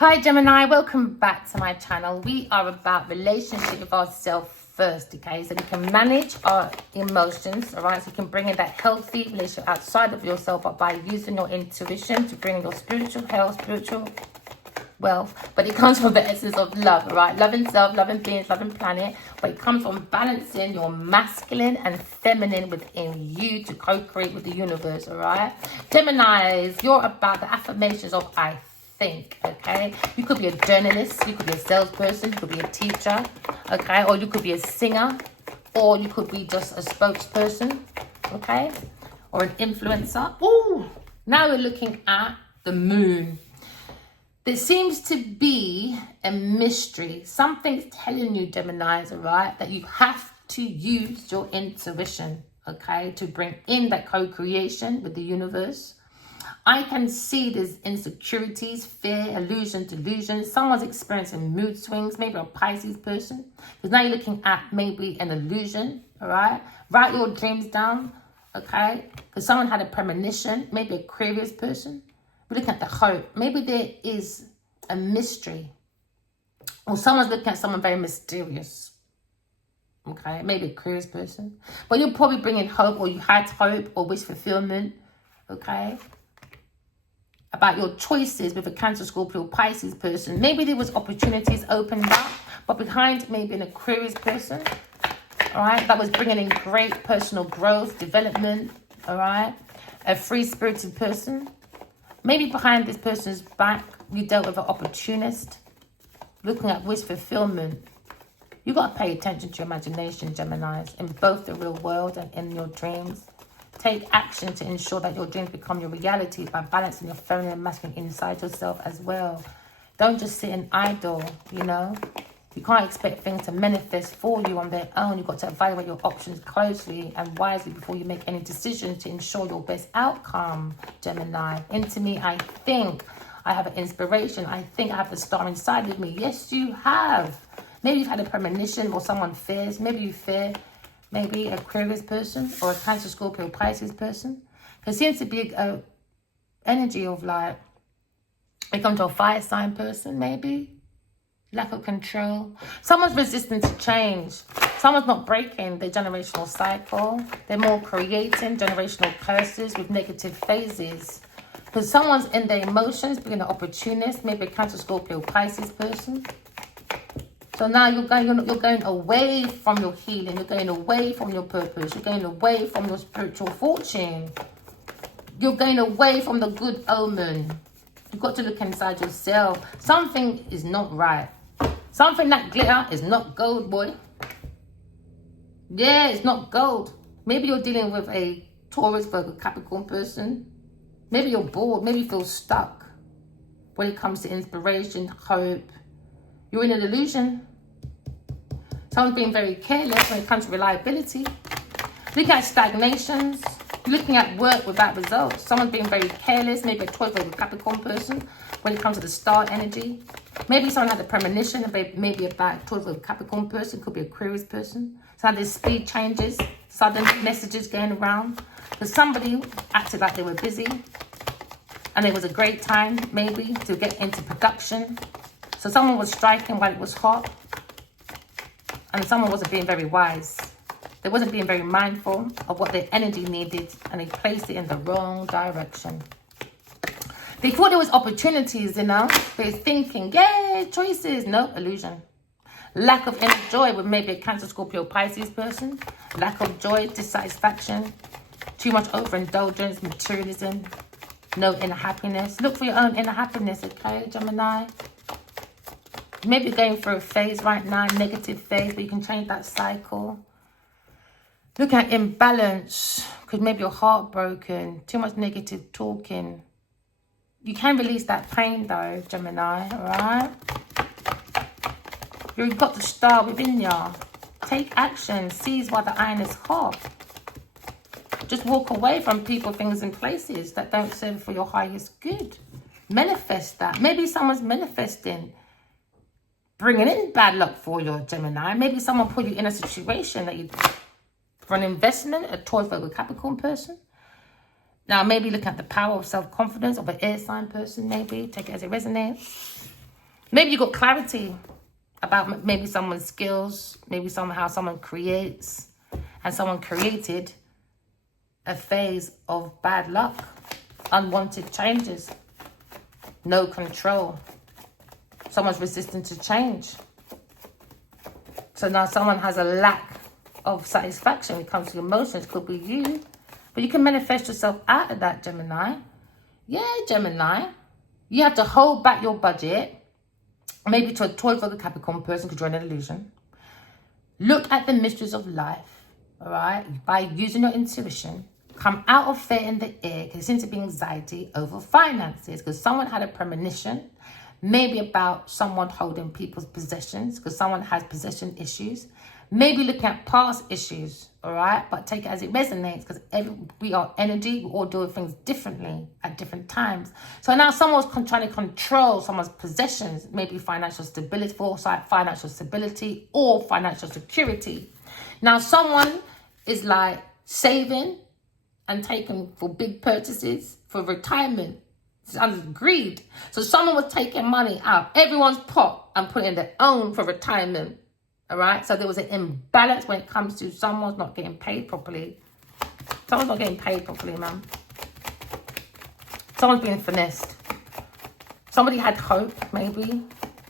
Hi Gemini, welcome back to my channel. We are about relationship with ourselves first, okay? So we can manage our emotions, all right? So you can bring in that healthy relationship outside of yourself by using your intuition to bring in your spiritual health, spiritual wealth. But it comes from the essence of love, all right? Loving self, loving beings, loving planet. But it comes from balancing your masculine and feminine within you to co-create with the universe, all right? Geminis, you're about the affirmations of I think, okay? You could be a journalist, you could be a salesperson, you could be a teacher, okay? Or you could be a singer, or you could be just a spokesperson, okay? Or an influencer. Ooh, now we're looking at the moon. There seems to be a mystery. Something's telling you, Geminis, all right, that you have to use your intuition, okay, to bring in that co-creation with the universe. I can see there's insecurities, fear, illusion, delusion. Someone's experiencing mood swings, maybe a Pisces person. Because now you're looking at maybe an illusion, all right? Write your dreams down, okay? Because someone had a premonition, maybe an Aquarius person. We're looking at the hope. Maybe there is a mystery. Or someone's looking at someone very mysterious, okay? Maybe an Aquarius person. But you're probably bringing hope, or you had hope or wish fulfillment, okay? About your choices with a Cancer, Scorpio, Pisces person. Maybe there was opportunities opened up, but behind maybe an Aquarius person, all right, that was bringing in great personal growth, development, all right, a free-spirited person. Maybe behind this person's back, you dealt with an opportunist, looking at wish fulfillment. You got to pay attention to your imagination, Geminis, in both the real world and in your dreams. Take action to ensure that your dreams become your reality by balancing your feminine and masculine inside yourself as well. Don't just sit and idle, you know. You can't expect things to manifest for you on their own. You've got to evaluate your options closely and wisely before you make any decisions to ensure your best outcome, Gemini. Into me, I think I have an inspiration. I think I have the star inside of me. Yes, you have. Maybe you've had a premonition or someone fears. Maybe you fear. Maybe a Aquarius person or a Cancer, Scorpio, Pisces person. There seems to be a energy of like, it comes to a fire sign person, maybe. Lack of control. Someone's resistant to change. Someone's not breaking their generational cycle. They're more creating generational curses with negative phases. Because someone's in their emotions, being an opportunist, maybe a Cancer, Scorpio, Pisces person. So now you're going away from your healing. You're going away from your purpose. You're going away from your spiritual fortune. You're going away from the good omen. You've got to look inside yourself. Something is not right. Something that glitter is not gold, boy. Yeah, it's not gold. Maybe you're dealing with a Taurus, Virgo, Capricorn person. Maybe you're bored. Maybe you feel stuck when it comes to inspiration, hope. You're in an illusion. Someone's being very careless when it comes to reliability. Looking at stagnations. Looking at work without results. Someone's being very careless. Maybe a Taurus or a Capricorn person when it comes to the star energy. Maybe someone had a premonition. Maybe about Taurus or a Capricorn person. Could be a Aquarius person. So now there's speed changes. Sudden messages going around. Because somebody acted like they were busy. And it was a great time, maybe, to get into production. So someone was striking while it was hot. And someone wasn't being very wise. They wasn't being very mindful of what their energy needed. And they placed it in the wrong direction. They thought there was opportunities, you know. They're thinking, yay, choices. No, illusion. Lack of inner joy with maybe a Cancer, Scorpio, Pisces person. Lack of joy, dissatisfaction. Too much overindulgence, materialism. No inner happiness. Look for your own inner happiness, okay, Gemini? Maybe you're going through a phase right now, negative phase, but you can change that cycle. Look at imbalance, because maybe you're heartbroken, too much negative talking. You can release that pain though, Gemini, all right? You've got the star within you. Take action, seize while the iron is hot. Just walk away from people, things and places that don't serve for your highest good. Manifest that. Maybe someone's manifesting bringing in bad luck for your Gemini. Maybe someone put you in a situation that you, for an investment, a Taurus, Virgo, Capricorn person. Now, maybe look at the power of self-confidence of an air sign person, maybe. Take it as it resonates. Maybe you got clarity about maybe someone's skills, maybe somehow someone creates, and someone created a phase of bad luck, unwanted changes, no control. Someone's resistant to change. So now someone has a lack of satisfaction when it comes to emotions. Could be you. But you can manifest yourself out of that, Gemini. Yeah, Gemini. You have to hold back your budget. Maybe to a Taurus, Virgo, Capricorn person, because you're in an illusion. Look at the mysteries of life, all right? By using your intuition. Come out of fear in the air, because it seems to be anxiety over finances, because someone had a premonition, maybe about someone holding people's possessions, because someone has possession issues. Maybe looking at past issues, all right? But take it as it resonates, because we are energy. We all do things differently at different times. So now someone's trying to control someone's possessions, maybe financial stability, foresight, financial stability, or financial security. Now someone is like saving and taking for big purchases, for retirement. It's under greed. So someone was taking money out everyone's pot and putting their own for retirement. All right, so there was an imbalance when it comes to someone's not getting paid properly. Someone's not getting paid properly, man. Someone's being finessed. Somebody had hope, maybe,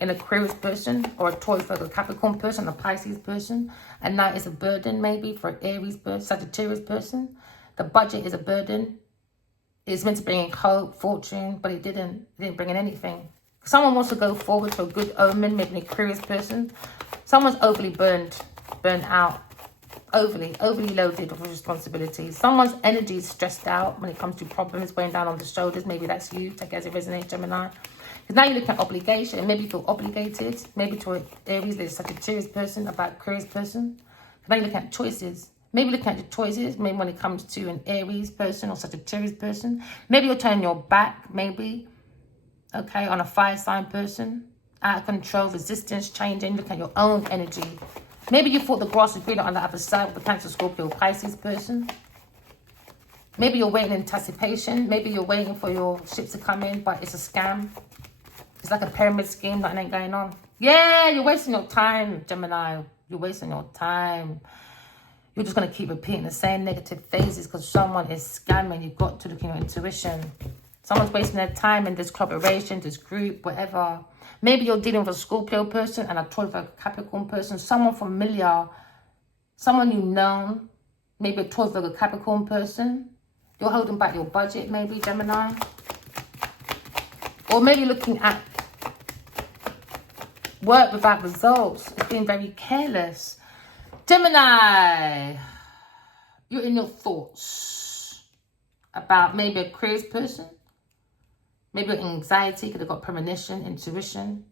in a Aquarius person, or a Taurus, Virgo, Capricorn person, a Pisces person. And now it's a burden, maybe, for an Aries person, Sagittarius person. The budget is a burden. It's meant to bring in hope, fortune, but it didn't. It didn't bring in anything. Someone wants to go forward to a good omen, maybe an Aquarius person. Someone's overly burnt out, overly loaded with responsibilities. Someone's energy is stressed out when it comes to problems weighing down on the shoulders. Maybe that's you. Take it as it resonates, Gemini. Because now you're looking at obligation. Maybe you feel obligated. Maybe to an Aries, there's such a Sagittarius person, about Aquarius person. Now you're looking at choices. Maybe looking at your choices. Maybe when it comes to an Aries person or such a Sagittarius person. Maybe you're turning your back, maybe. Okay, on a fire sign person. Out of control, resistance, changing. Look at your own energy. Maybe you thought the grass was greener on the other side with a Cancer, Scorpio, Pisces person. Maybe you're waiting in anticipation. Maybe you're waiting for your ship to come in, but it's a scam. It's like a pyramid scheme, nothing ain't going on. Yeah, you're wasting your time, Gemini. You're wasting your time. You're just going to keep repeating the same negative phases because someone is scamming. You've got to look in your intuition. Someone's wasting their time in this collaboration, this group, whatever. Maybe you're dealing with a Scorpio person and a Taurus, Capricorn person. Someone familiar, someone you've known. Maybe a Taurus, Capricorn person. You're holding back your budget, maybe, Gemini. Or maybe looking at work without results. It's being very careless. Gemini, you're in your thoughts about maybe a Aquarius person. Maybe anxiety, could have got premonition, intuition.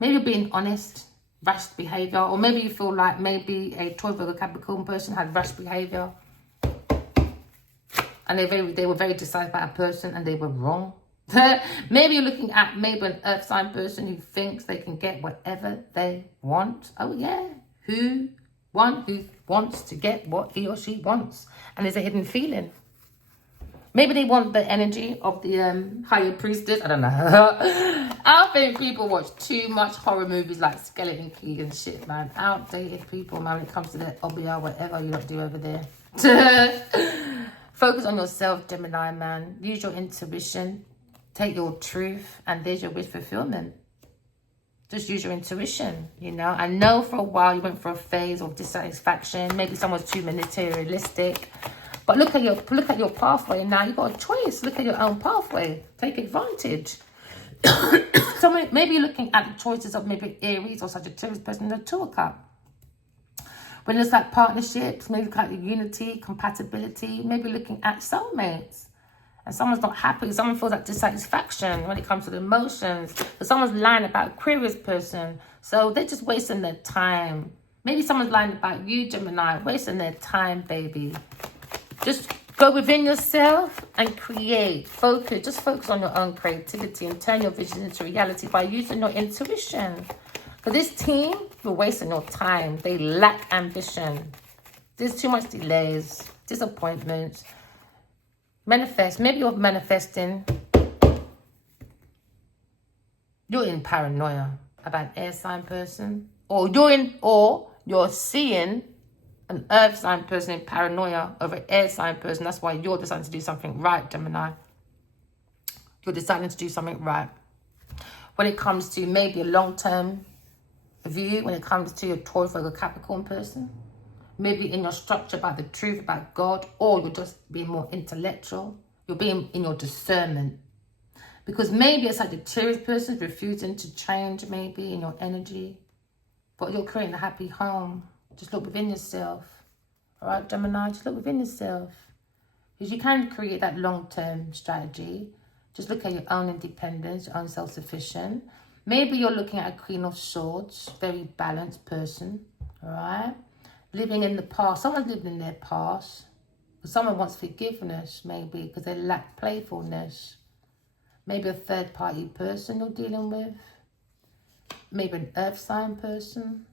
Maybe you're being honest, rash behavior. Or maybe you feel like maybe a Taurus, Virgo, Capricorn person had rash behavior. And they were very decisive about a person and they were wrong. Maybe you're looking at maybe an earth sign person who thinks they can get whatever they want. Oh yeah, who wants to get what he or she wants. And there's a hidden feeling. Maybe they want the energy of the higher priestess. I don't know. I think people watch too much horror movies like Skeleton Key and shit, man. Outdated people, man, when it comes to the OBR, whatever you lot do over there. Focus on yourself, Gemini, man. Use your intuition. Take your truth. And there's your wish fulfillment. Just use your intuition, you know. I know for a while you went for a phase of dissatisfaction. Maybe someone's too materialistic. But look at your pathway now. You've got a choice. Look at your own pathway. Take advantage. So maybe you're looking at the choices of maybe Aries or Sagittarius person in the Two of Cups. When it's like partnerships, maybe look at the unity, compatibility. Maybe looking at soulmates. And someone's not happy. Someone feels that dissatisfaction when it comes to the emotions. So someone's lying about Aquarius person. So they're just wasting their time. Maybe someone's lying about you, Gemini. Wasting their time, baby. Just go within yourself and create. Focus. Just focus on your own creativity and turn your vision into reality by using your intuition. For this team, you're wasting your time. They lack ambition. There's too much delays, disappointments. Manifest. Maybe you're manifesting You're in paranoia about an air sign person. Or you're seeing an earth sign person in paranoia over an air sign person. That's why you're deciding to do something right, Gemini. You're deciding to do something right. When it comes to maybe a long-term view, when it comes to your Taurus, Virgo, Capricorn person, maybe in your structure about the truth, about God, or you're just being more intellectual. You're being in your discernment. Because maybe a Sagittarius person is refusing to change, maybe in your energy, but you're creating a happy home. Just look within yourself. All right, Gemini, just look within yourself. Because you can create that long-term strategy. Just look at your own independence, your own self-sufficient. Maybe you're looking at a Queen of Swords, very balanced person, all right? Living in the past. Someone's living in their past. Someone wants forgiveness, maybe, because they lack playfulness. Maybe a third-party person you're dealing with. Maybe an earth sign person.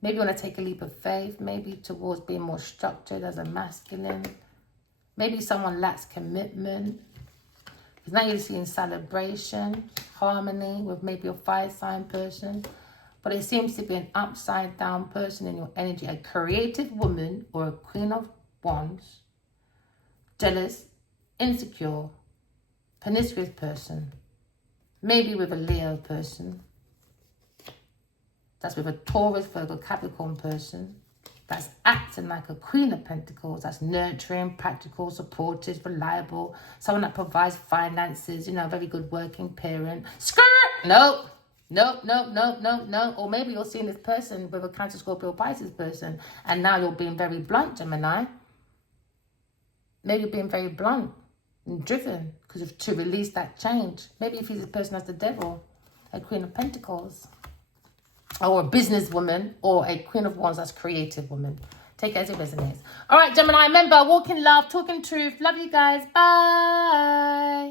Maybe you want to take a leap of faith, maybe towards being more structured as a masculine. Maybe someone lacks commitment. Because now you're seeing celebration, harmony with maybe a fire sign person. But it seems to be an upside down person in your energy. A creative woman or a Queen of Wands. Jealous, insecure, promiscuous person. Maybe with a Leo person. That's with a Taurus, Virgo, Capricorn person. That's acting like a Queen of Pentacles. That's nurturing, practical, supportive, reliable. Someone that provides finances, you know, a very good working parent. Skirt! Nope. Nope, nope, nope, nope, nope. Or maybe you're seeing this person with a Cancer, Scorpio, Pisces person. And now you're being very blunt, Gemini. Maybe you're being very blunt and driven because to release that change. Maybe if he's a person that's the devil, a Queen of Pentacles. Or a businesswoman, or a Queen of Wands that's creative woman. Take it as it resonates. All right, Gemini, remember, walk in love, talk in truth. Love you guys. Bye.